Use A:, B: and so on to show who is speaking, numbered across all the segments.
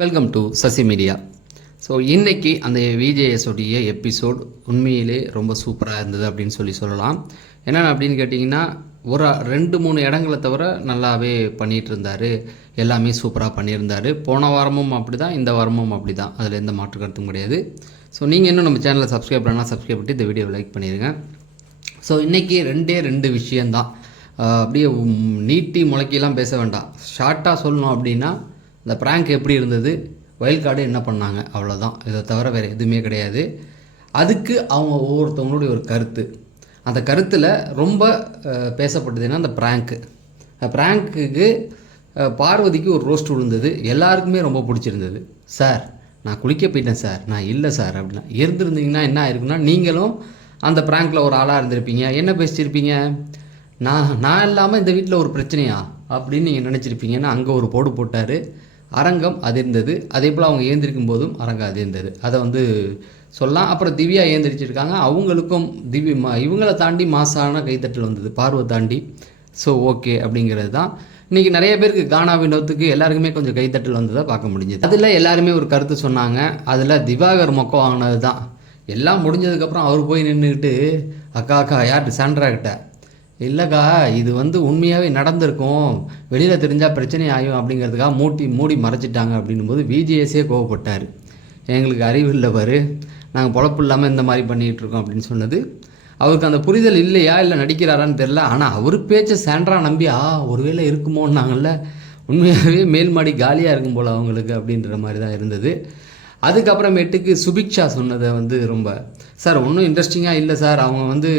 A: Welcome to Sasi media so இன்றைக்கி அந்த VJS episode உண்மையிலே ரொம்ப சூப்பராக இருந்தது அப்படின்னு சொல்லி சொல்லலாம். என்னென்ன அப்படின்னு கேட்டிங்கன்னா ஒரு ரெண்டு மூணு இடங்களை தவிர நல்லாவே பண்ணிகிட்டு இருந்தார். எல்லாமே சூப்பராக பண்ணியிருந்தார். போன வாரமும் அப்படி தான் இந்த வாரமும் அப்படி தான் அதில் எந்த மாற்று கருத்தும் கிடையாது. ஸோ நீங்கள் இன்னும் நம்ம சேனலை சப்ஸ்கிரைப் பண்ணலாம் சப்ஸ்கிரைப் பண்ணிட்டு இந்த வீடியோவை லைக் பண்ணிடுங்க ஸோ இன்றைக்கி ரெண்டே ரெண்டு விஷயந்தான் அப்படியே நீட்டி முளைக்கிலாம் பேச வேண்டாம். ஷார்ட்டாக சொல்லணும் அப்படின்னா இந்த ப்ராங்க் எப்படி இருந்தது? வயல் கார்டு என்ன பண்ணாங்க? அவ்வளோதான் இதை தவிர வேறு எதுவுமே கிடையாது. அதுக்கு அவங்க ஒவ்வொருத்தவங்களுடைய ஒரு கருத்து. அந்த கருத்தில் ரொம்ப பேசப்பட்டதுன்னா அந்த ப்ராங்க்கு ப்ராங்க்குக்கு பார்வதிக்கு ஒரு ரோஸ்ட் விழுந்தது. எல்லாருக்குமே ரொம்ப பிடிச்சிருந்தது. சார் நான் குளிக்க போயிட்டேன் சார். நான் இல்லை சார் அப்படின்னா. இருந்திருந்தீங்கன்னா என்ன ஆயிருக்குன்னா நீங்களும் அந்த ப்ராங்க்கில் ஒரு ஆளாக இருந்திருப்பீங்க. என்ன பேசியிருப்பீங்க? நான் நான் இல்லாமல் இந்த வீட்டில் ஒரு பிரச்சனையா? அப்படின்னு நீங்கள் நினச்சிருப்பீங்கன்னா அங்கே ஒரு போடு போட்டார். அரங்கம் அதிர்ந்தது. அதே போல் அவங்க ஏந்திருக்கும் போதும் அரங்கம் அதிர்ந்தது. அதை வந்து சொல்லலாம். அப்புறம் திவ்யா ஏந்திரிச்சிருக்காங்க. அவங்களுக்கும் திவ்ய ம- இவங்கள தாண்டி மாசான கைத்தட்டல் வந்தது. பார்வை தாண்டி. ஸோ ஓகே அப்படிங்கிறது தான். இன்றைக்கி நிறைய பேருக்கு கானா வினோத்துக்கு எல்லாருக்குமே கொஞ்சம் கைத்தட்டல் வந்ததை பார்க்க முடிஞ்சது. அதில் எல்லாருமே ஒரு கருத்து சொன்னாங்க. அதில் திவாகர் மொக்கம் வாங்கினது தான் எல்லாம் முடிஞ்சதுக்கப்புறம் அவர் போய் நின்றுக்கிட்டு அக்கா அக்கா யார்கிட்ட? சாண்ட்ரா கிட்ட. இல்லைக்கா இது வந்து உண்மையாகவே நடந்திருக்கும். வெளியில் தெரிஞ்சால் பிரச்சனை ஆகும் அப்படிங்கிறதுக்காக மூட்டி மூடி மறைச்சிட்டாங்க அப்படின்னும் போது விஜிஎஸே கோவப்பட்டார். எங்களுக்கு அறிவு இல்லை பாரு. நாங்கள் பொழப்பு இல்லாமல் இந்த மாதிரி பண்ணிகிட்டு இருக்கோம் அப்படின்னு சொன்னது. அவருக்கு அந்த புரிதல் இல்லையா இல்லை நடிக்கிறாரான்னு தெரில ஆனால் அவர் பேச்சை சாண்ட்ரா நம்பி ஆ ஒருவேளை இருக்குமோன்னாங்கல்ல. உண்மையாகவே மேல் மாடி காலியாக இருக்கும் போல் அவங்களுக்கு அப்படின்ற மாதிரி தான் இருந்தது. அதுக்கப்புறமேட்டுக்கு சுபிக்ஷா சொன்னதை வந்து ரொம்ப சார் ஒன்றும் இன்ட்ரெஸ்டிங்காக இல்லை சார். அவங்க வந்து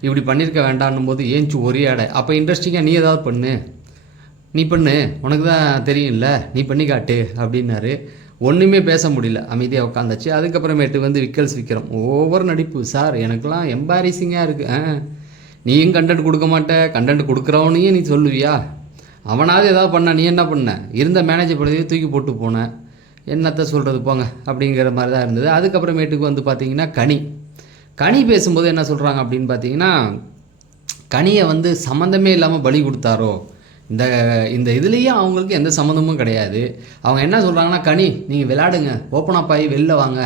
A: இப்படி பண்ணியிருக்க வேண்டான்னும் போது ஏஞ்சி ஒரே அடை அப்போ இன்ட்ரெஸ்டிங்காக நீ ஏதாவது பண்ணு. நீ பண்ணு. உனக்கு தான் தெரியும்ல. நீ பண்ணி காட்டு அப்படின்னாரு. ஒன்றுமே பேச முடியல. அமைதியாக உட்காந்தாச்சு அதுக்கப்புறமேட்டு வந்து விக்கல்ஸ் விற்கிறோம் ஒவ்வொரு நடிப்பு சார். எனக்கெல்லாம் எம்பாரிசிங்காக இருக்குது ஆ. நீயும் கண்டென்ட் கொடுக்க மாட்ட. கண்டென்ட் கொடுக்குறவனையும் நீ சொல்லுவியா? அவனாவது ஏதாவது பண்ண நீ என்ன பண்ண? இருந்த மேனேஜர் படுறதையே தூக்கி போட்டு போனேன் என்னத்த சொல்கிறது போங்க. அப்படிங்கிற மாதிரி தான் இருந்தது. அதுக்கப்புறமேட்டுக்கு வந்து பார்த்திங்கன்னா கனி. கனி பேசும்போது என்ன சொல்கிறாங்க அப்படின்னு பார்த்தீங்கன்னா கனியை வந்து சம்மந்தமே இல்லாமல் பலி கொடுத்தாரோ இந்த இந்த இதுலேயே அவங்களுக்கு எந்த சம்மந்தமும் கிடையாது. அவங்க என்ன சொல்கிறாங்கன்னா கனி நீங்கள் விளையாடுங்க ஓப்பன் அப் ஆகி வெளில வாங்க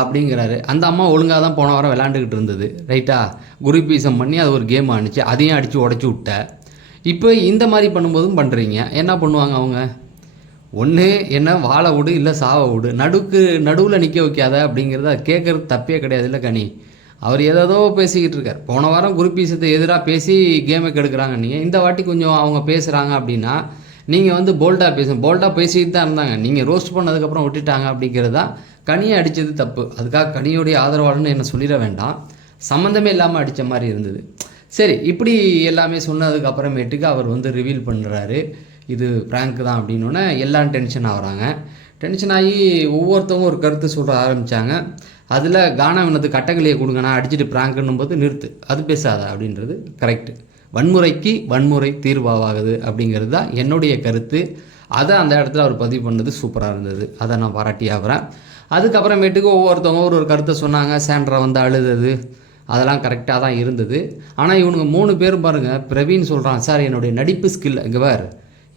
A: அப்படிங்கிறாரு. அந்த அம்மா ஒழுங்காக தான் போன வாரம் விளாண்டுக்கிட்டு இருந்தது ரைட்டா குருபீசம் பண்ணி அது ஒரு கேம் ஆணுச்சு அதையும் அடித்து உடச்சி விட்ட. இப்போ இந்த மாதிரி பண்ணும்போதும் பண்ணுறீங்க என்ன பண்ணுவாங்க அவங்க? ஒன்று என்ன வாழை விடு இல்லை சாவை விடு. நடுக்கு நடுவில் நிற்க வைக்காத அப்படிங்கிறத கேட்குறது தப்பே கிடையாது இல்லை கனி? அவர் ஏதோ பேசிக்கிட்டு இருக்கார். போன வாரம் குருபீசத்தை எதிராக பேசி கேமை கெடுக்கிறாங்க நீங்கள் இந்த வாட்டி கொஞ்சம் அவங்க பேசுகிறாங்க அப்படின்னா நீங்கள் வந்து போல்டாக பேசணும் போல்டாக பேசிக்கிட்டு தான் இருந்தாங்க. நீங்கள் ரோஸ்ட் பண்ணதுக்கப்புறம் விட்டுட்டாங்க அப்படிங்கிறது தான் கனியை அடித்தது தப்பு. அதுக்காக கனியோடைய ஆதரவாளர்னு என்ன சொல்லிட வேண்டாம். சம்மந்தமே இல்லாமல் அடித்த மாதிரி இருந்தது. சரி இப்படி எல்லாமே சொன்னதுக்கு அப்புறமேட்டுக்கு அவர் வந்து ரிவீல் பண்ணுறாரு இது ப்ராங்க் தான் அப்படின்னோடனே எல்லாம் டென்ஷன் ஆகுறாங்க. டென்ஷன் ஆகி ஒவ்வொருத்தவங்க ஒரு கருத்து சொல்ல ஆரம்பித்தாங்க அதில் கானா வினது கட்டங்களையை கொடுங்க நான் அடிச்சுட்டு ப்ராங்க்னும் போது நிறுத்து. அது பேசாத அப்படின்றது கரெக்டு வன்முறைக்கு வன்முறை தீர்வாகுது அப்படிங்கிறது தான் என்னுடைய கருத்து. அதை அந்த இடத்துல அவர் பதிவு பண்ணது சூப்பராக இருந்தது. அதை நான் பாராட்டி ஆகிறேன் அதுக்கப்புறமேட்டுக்கு ஒவ்வொருத்தவங்க ஒரு ஒரு கருத்தை சொன்னாங்க. சாண்ட்ரா வந்து அழுதது. அதெல்லாம் கரெக்டாக தான் இருந்தது. ஆனால் இவனுங்க மூணு பேரும் பாருங்கள் பிரவீன் சொல்கிறான் சார் என்னுடைய நடிப்பு ஸ்கில் இங்கே வேறு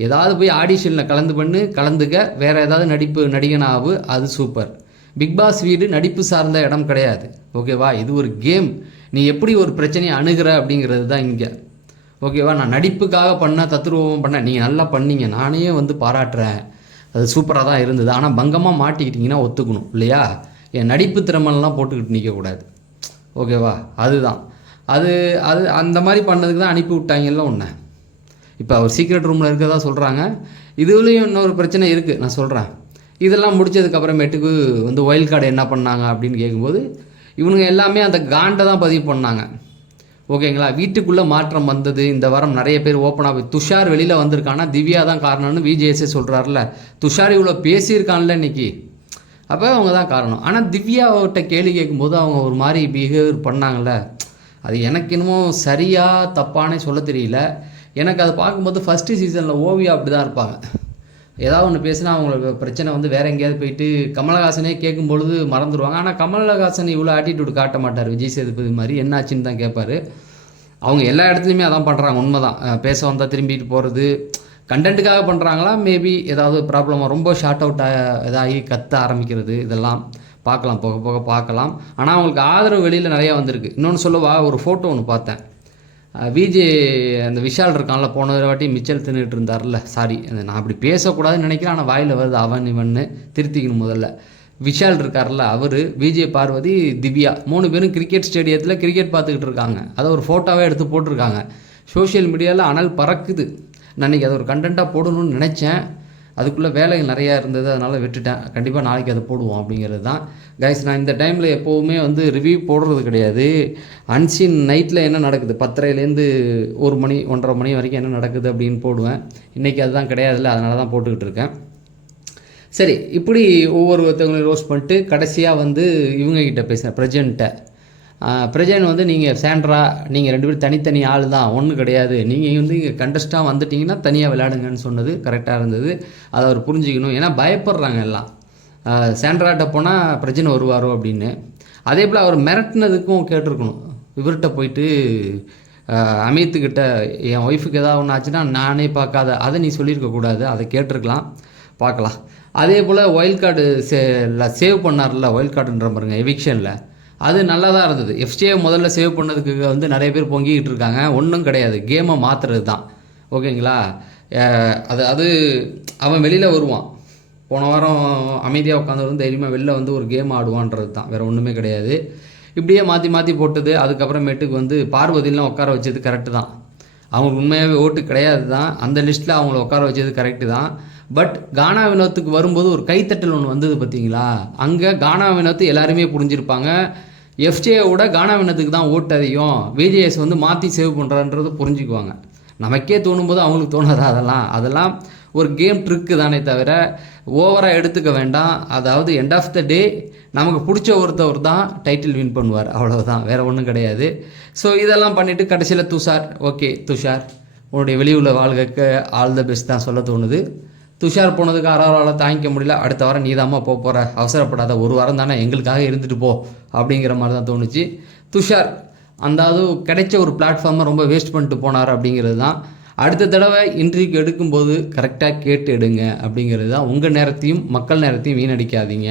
A: ஏதாவது போய் ஆடிஷனில் கலந்து பண்ணு கலந்துக்க. வேறு ஏதாவது நடிப்பு நடிகனாவு அது சூப்பர் பிக் பாஸ் வீடு நடிப்பு சார்ந்த இடம் கிடையாது. ஓகேவா இது ஒரு கேம் நீ எப்படி ஒரு பிரச்சனையை அணுகிற அப்படிங்கிறது தான் இங்கே. ஓகேவா நான் நடிப்புக்காக பண்ண தத்துருவம் பண்ண நீங்கள் நல்லா பண்ணீங்க. நானே வந்து பாராட்டுறேன். அது சூப்பராக தான் இருந்தது. ஆனால் பங்கமாக மாட்டிக்கிட்டிங்கன்னா ஒத்துக்கணும். இல்லையா? என் நடிப்பு திறமெல்லாம் போட்டுக்கிட்டு நிற்கக்கூடாது ஓகேவா அதுதான். அது அது அந்த மாதிரி பண்ணதுக்கு தான் அனுப்பி விட்டாங்கல்ல ஒன்று இப்போ அவர் சீக்ரெட் ரூமில் இருக்கிறதா சொல்கிறாங்க இதுலேயும் இன்னொரு பிரச்சனை இருக்குது நான் சொல்கிறேன் இதெல்லாம் முடிச்சதுக்கப்புறமேட்டுக்கு வந்து ஒயில் கார்டு என்ன பண்ணாங்க அப்படின்னு கேட்கும்போது இவனுங்க எல்லாமே அந்த காண்டை தான் பதிவு பண்ணாங்க. ஓகேங்களா? வீட்டுக்குள்ளே மாற்றம் வந்தது. இந்த வாரம் நிறைய பேர் ஓப்பனாக துஷார் வெளியில் வந்திருக்கானா? திவ்யா தான் காரணம்னு விஜேஎஸ்ஏ சொல்கிறாருல துஷார் இவ்வளோ பேசியிருக்கான்ல இன்னைக்கு. அப்போ அவங்க தான் காரணம். ஆனால் திவ்யாவிட்ட கேள்வி கேட்கும்போது அவங்க ஒரு மாதிரி பிஹேவியர் பண்ணாங்கல்ல. அது எனக்கு இன்னமும் சரியாக தப்பானே சொல்ல தெரியல. எனக்கு அதை பார்க்கும்போது ஃபஸ்ட்டு சீசனில் ஓவியா அப்படி தான் இருப்பாங்க. ஏதாவது ஒன்று பேசினா அவங்களுக்கு பிரச்சனை வந்து வேற எங்கேயாவது போயிட்டு கமலஹாசனே கேட்கும் பொழுது மறந்துடுவாங்க ஆனால் கமலஹாசன் இவ்வளோ ஆட்டிடியூட் காட்ட மாட்டார். விஜய் சேதுபதி மாதிரி என்னாச்சுன்னு தான் கேட்பாரு. அவங்க எல்லா இடத்துலையுமே அதான் பண்ணுறாங்க உண்மைதான். தான் பேச வந்தால் திரும்பிட்டு போகிறது கண்டென்ட்டுக்காக பண்ணுறாங்களா மேபி ஏதாவது ப்ராப்ளமாக ரொம்ப ஷார்ட் அவுட் இதாகி கத்த ஆரம்பிக்கிறது இதெல்லாம். பார்க்கலாம் போக போக பார்க்கலாம். ஆனால் அவங்களுக்கு ஆதரவு வெளியில் நிறையா வந்திருக்கு. இன்னொன்று சொல்லவா ஒரு ஃபோட்டோ ஒன்று பார்த்தேன். விஜே அந்த விஷால் இருக்கான்ல போன வாட்டி மிச்சல் தின்னுட்டு இருந்தார்ல சாரி நான் அப்படி பேசக்கூடாதுன்னு நினைக்கிறேன் ஆனால் வாயில் வருது அவன் இவன்னு திருத்திக்கணும் முதல்ல. விஷால் இருக்கார்ல அவர் விஜே பார்வதி திவ்யா மூணு பேரும் கிரிக்கெட் ஸ்டேடியத்தில் கிரிக்கெட் பார்த்துக்கிட்டு இருக்காங்க. அதை ஒரு ஃபோட்டோவே எடுத்து போட்டிருக்காங்க. சோஷியல் மீடியாவில் அனல் பறக்குது. நான் இன்றைக்கி அதை ஒரு கண்டென்ட்டாக போடணும்னு நினச்சேன். அதுக்குள்ளே வேலைகள் நிறையா இருந்தது அதனால் விட்டுட்டேன். கண்டிப்பாக நாளைக்கு அதை போடுவோம் அப்படிங்கிறது தான். கைஸ் நான் இந்த டைமில் எப்போவுமே வந்து ரிவ்யூ போடுறது கிடையாது. அன்சீன் நைட்டில் என்ன நடக்குது? பத்தரைலேருந்து ஒரு மணி ஒன்றரை மணி வரைக்கும் என்ன நடக்குது அப்படின்னு போடுவேன். இன்றைக்கி அதுதான் கிடையாதுல்ல அதனால தான் போட்டுக்கிட்டு இருக்கேன். சரி இப்படி ஒவ்வொருத்தவங்களையும் ரோஸ்ட் பண்ணிட்டு கடைசியாக வந்து இவங்ககிட்ட பேசுகிறேன் பிரஜன்ட்ட பிரஜன் வந்து நீங்கள் சேண்ட்ரா நீங்கள் ரெண்டு பேரும் தனித்தனி ஆள் தான் ஒன்றும் கிடையாது. நீங்கள் வந்து இங்கே கண்டஸ்ட்டாக வந்துட்டிங்கன்னா தனியாக விளையாடுங்கன்னு சொன்னது கரெக்டாக இருந்தது. அதை அவர் புரிஞ்சுக்கணும். ஏன்னா பயப்படுறாங்க எல்லாம். சேண்ட்ராட்ட போனால் பிரஜன் வருவாரோ அப்படின்னு. அதே போல் அவர் மிரட்டினதுக்கும் கேட்டிருக்கணும். இவர்கிட்ட போயிட்டு அமித்துக்கிட்ட என் ஒய்ஃபுக்கு ஏதாவது ஒன்று ஆச்சுன்னா நானே பார்க்காத அதை நீ சொல்லியிருக்கக்கூடாது அதை கேட்டிருக்கலாம். பார்க்கலாம். அதே போல் ஒயில்ட் கார்டு சே சேவ் பண்ணார்ல ஒயில்ட் கார்டுன்ற பாருங்க எவிக்ஷனில் அது நல்லா தான் இருந்தது எஃப்சிஏ முதல்ல சேவ் பண்ணதுக்கு வந்து நிறைய பேர் பொங்கிக்கிட்டு இருக்காங்க. ஒன்றும் கிடையாது. கேமை மாற்றுறது தான் ஓகேங்களா? அது அது அவன் வெளியில் வருவான். போன வாரம் அமைதியாக உட்காந்துருந்து தைரியமாக வெளில வந்து ஒரு கேம் ஆடுவான்றது தான் வேறு ஒன்றுமே கிடையாது. இப்படியே மாற்றி மாற்றி போட்டது. அதுக்கப்புறமேட்டுக்கு வந்து பார்வதிலாம் உட்கார வச்சது கரெக்டு தான். அவங்களுக்கு உண்மையாகவே ஓட்டு கிடையாது தான் அந்த லிஸ்ட்டில் அவங்கள உட்கார வச்சது கரெக்டு தான். பட் கானா வினோத்துக்கு வரும்போது ஒரு கைத்தட்டல் ஒன்று வந்தது பார்த்தீங்களா அங்கே கானா வினோத்து எல்லாருமே புரிஞ்சிருப்பாங்க. எஃப்ஜேவோட கானாவினத்துக்கு தான் ஓட்டு அதிகம். விஜேஎஸ் வந்து மாற்றி சேவ் பண்ணுறான்றதை புரிஞ்சுக்குவாங்க. நமக்கே தோணும்போது அவங்களுக்கு தோணாதா அதெல்லாம்? அதெல்லாம் ஒரு கேம் ட்ரிக்கு தானே தவிர ஓவராக எடுத்துக்க வேண்டாம். அதாவது எண்ட் ஆஃப் த டே நமக்கு பிடிச்ச ஒருத்தவர் தான் டைட்டில் வின் பண்ணுவார். அவ்வளோதான் வேறு ஒன்றும் கிடையாது. ஸோ இதெல்லாம் பண்ணிவிட்டு கடைசியில் துஷார். ஓகே துஷார். உன்னுடைய வெளியுள்ள வாழ்க்கைக்கு ஆல் த பெஸ்ட் தான் சொல்ல தோணுது. துஷார் போனதுக்கு அறாரால் தாங்கிக்க முடியல. அடுத்த வாரம் நீதாம்மா போக போகிற அவசரப்படாத ஒரு வாரம் தானே எங்களுக்காக இருந்துட்டு போ அப்படிங்கிற மாதிரி தான் தோணுச்சு. துஷார் அந்த அதுவும் கிடைச்ச ஒரு பிளாட்ஃபார்மை ரொம்ப வேஸ்ட் பண்ணிட்டு போனார் அப்படிங்கிறது தான். அடுத்த தடவை இன்டர்வியூக்கு எடுக்கும்போது கரெக்டாக கேட்டு எடுங்க அப்படிங்கிறது தான். உங்கள் நேரத்தையும் மக்கள் நேரத்தையும் வீணடிக்காதீங்க.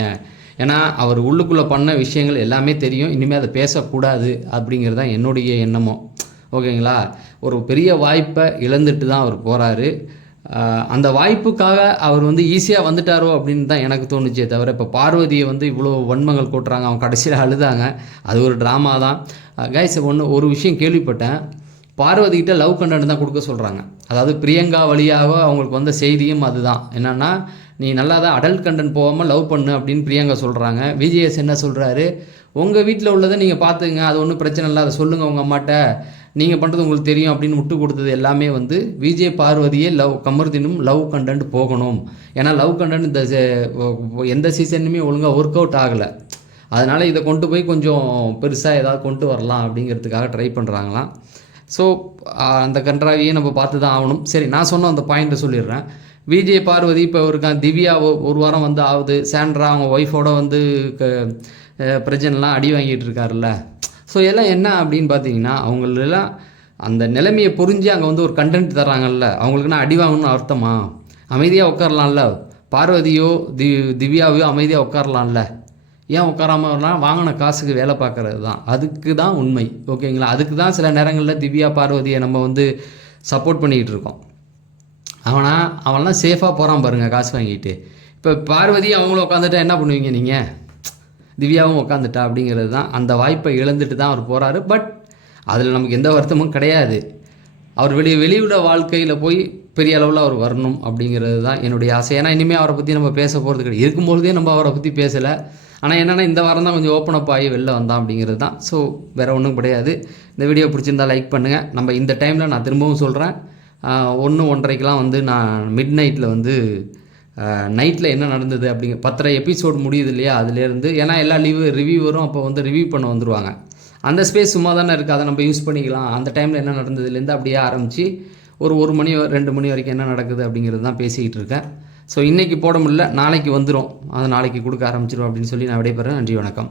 A: ஏன்னா அவர் உள்ளுக்குள்ளே பண்ண விஷயங்கள் எல்லாமே தெரியும். இனிமேல் அதை பேசக்கூடாது அப்படிங்கிறது தான் என்னுடைய எண்ணமும். ஓகேங்களா? ஒரு பெரிய வாய்ப்பை இழந்துட்டு தான் அவர் போகிறாரு அந்த வாய்ப்புக்காக அவர் வந்து ஈஸியாக வந்துட்டாரோ அப்படின்னு தான் எனக்கு தோணுச்சே தவிர இப்போ பார்வதியை வந்து இவ்வளோ வன்மங்கள் கூட்டுறாங்க அவங்க கடைசியில் அழுதாங்க. அது ஒரு ட்ராமா தான். கைஸ் ஒன்று ஒரு விஷயம் கேள்விப்பட்டேன். பார்வதிக்கிட்ட லவ் கண்டென்ட் தான் கொடுக்க சொல்கிறாங்க அதாவது பிரியங்கா வழியாக அவங்களுக்கு வந்த செய்தியும் அதுதான். என்னென்னா நீ நல்லா தான் அடல்ட் கண்டென்ட் போகாமல் லவ் பண்ணு அப்படின்னு பிரியங்கா சொல்கிறாங்க விஜிஎஸ் என்ன சொல்கிறாரு உங்கள் வீட்டில் உள்ளதை நீங்கள் பார்த்துங்க அது ஒன்றும் பிரச்சனை இல்லை. அதை சொல்லுங்கள் உங்கள் அம்மாட்ட. நீங்கள் பண்ணுறது உங்களுக்கு தெரியும் அப்படின்னு விட்டு கொடுத்தது எல்லாமே வந்து விஜய் பார்வதியே லவ் கமர்தினும் லவ் கண்டென்ட் போகணும். ஏன்னா லவ் கண்டென்ட் இந்த எந்த சீசனுமே ஒழுங்காக ஒர்க் அவுட் ஆகலை. அதனால் இதை கொண்டு போய் கொஞ்சம் பெருசாக ஏதாவது கொண்டு வரலாம் அப்படிங்கிறதுக்காக ட்ரை பண்ணுறாங்களாம் ஸோ அந்த கன்றாவியே நம்ம பார்த்து தான் ஆகணும். சரி நான் சொன்ன அந்த பாயிண்ட்டை சொல்லிடுறேன். விஜய் பார்வதி இப்போ இருக்கான் திவ்யா ஒரு வாரம் வந்து ஆகுது. சாண்ட்ரா அவங்க ஒய்ஃபோட வந்து பிரஜன்லாம் அடி வாங்கிட்டு இருக்காருல்ல. ஸோ எல்லாம் என்ன அப்படின்னு பார்த்தீங்கன்னா அவங்களெல்லாம் அந்த நிலைமையை புரிஞ்சு அங்கே வந்து ஒரு கண்டென்ட் தராங்கல்ல அவங்களுக்குன்னா அடி வாங்கணும்னு அர்த்தமா? அமைதியாக உட்காரலாம்ல. பார்வதியோ தி திவ்யாவையோ அமைதியாக உட்காரலாம்ல. ஏன் உட்காராமலாம் வாங்கின காசுக்கு வேலை பார்க்குறது தான். அதுக்கு தான் உண்மை. ஓகேங்களா? அதுக்கு தான் சில நேரங்களில் திவ்யா பார்வதியை நம்ம வந்து சப்போர்ட் பண்ணிக்கிட்டு இருக்கோம். அவனா அவன்லாம் சேஃபாக போகிறான் பாருங்கள் காசு வாங்கிட்டு. இப்போ பார்வதி அவங்கள உட்காந்துட்டா என்ன பண்ணுவீங்க நீங்கள் திவ்யாவும் உட்காந்துட்டா அப்படிங்கிறது தான் அந்த வாய்ப்பை இழந்துட்டு தான் அவர் போகிறாரு பட் அதில் நமக்கு எந்த வருத்தமும் கிடையாது. அவர் வெளியே வெளியுட வாழ்க்கையில் போய் பெரிய அளவில் அவர் வரணும் அப்படிங்கிறது தான் என்னுடைய ஆசை. ஏன்னா இனிமேல் அவரை பற்றி நம்ம பேச போகிறது கிடையாது. இருக்கும்பொழுதே நம்ம அவரை பற்றி பேசலை. ஆனால் என்னென்னா இந்த வாரம் தான் கொஞ்சம் ஓப்பன் அப் ஆகி வெளில வந்தான் அப்படிங்கிறது தான். ஸோ வேறு ஒன்றும் கிடையாது. இந்த வீடியோ பிடிச்சிருந்தா லைக் பண்ணுங்கள் நம்ம இந்த டைமில் நான் திரும்பவும் சொல்கிறேன் ஒன்று ஒன்றரைக்கெலாம் வந்து நான் மிட் நைட்டில் வந்து நைட்டில் என்ன நடந்தது அப்படிங்க பத்தரை எபிசோட் முடியுது இல்லையா அதுலேருந்து. ஏன்னா எல்லா லீவு ரிவ்யூவரும் அப்போ வந்து ரிவ்யூ பண்ண வந்துடுவாங்க அந்த ஸ்பேஸ் சும்மா தானே இருக்குது அதை நம்ம யூஸ் பண்ணிக்கலாம். அந்த டைமில் என்ன நடந்ததுலேருந்து அப்படியே ஆரம்பித்து ஒரு ஒரு மணி ரெண்டு மணி வரைக்கும் என்ன நடக்குது அப்படிங்கிறது தான் பேசிக்கிட்டு இருக்கேன். ஸோ இன்றைக்கி போட முடியல நாளைக்கு வந்துடும் அதை நாளைக்கு கொடுக்க ஆரம்பிச்சிடும் அப்படின்னு சொல்லி நான் விடைபெறேன். நன்றி வணக்கம்.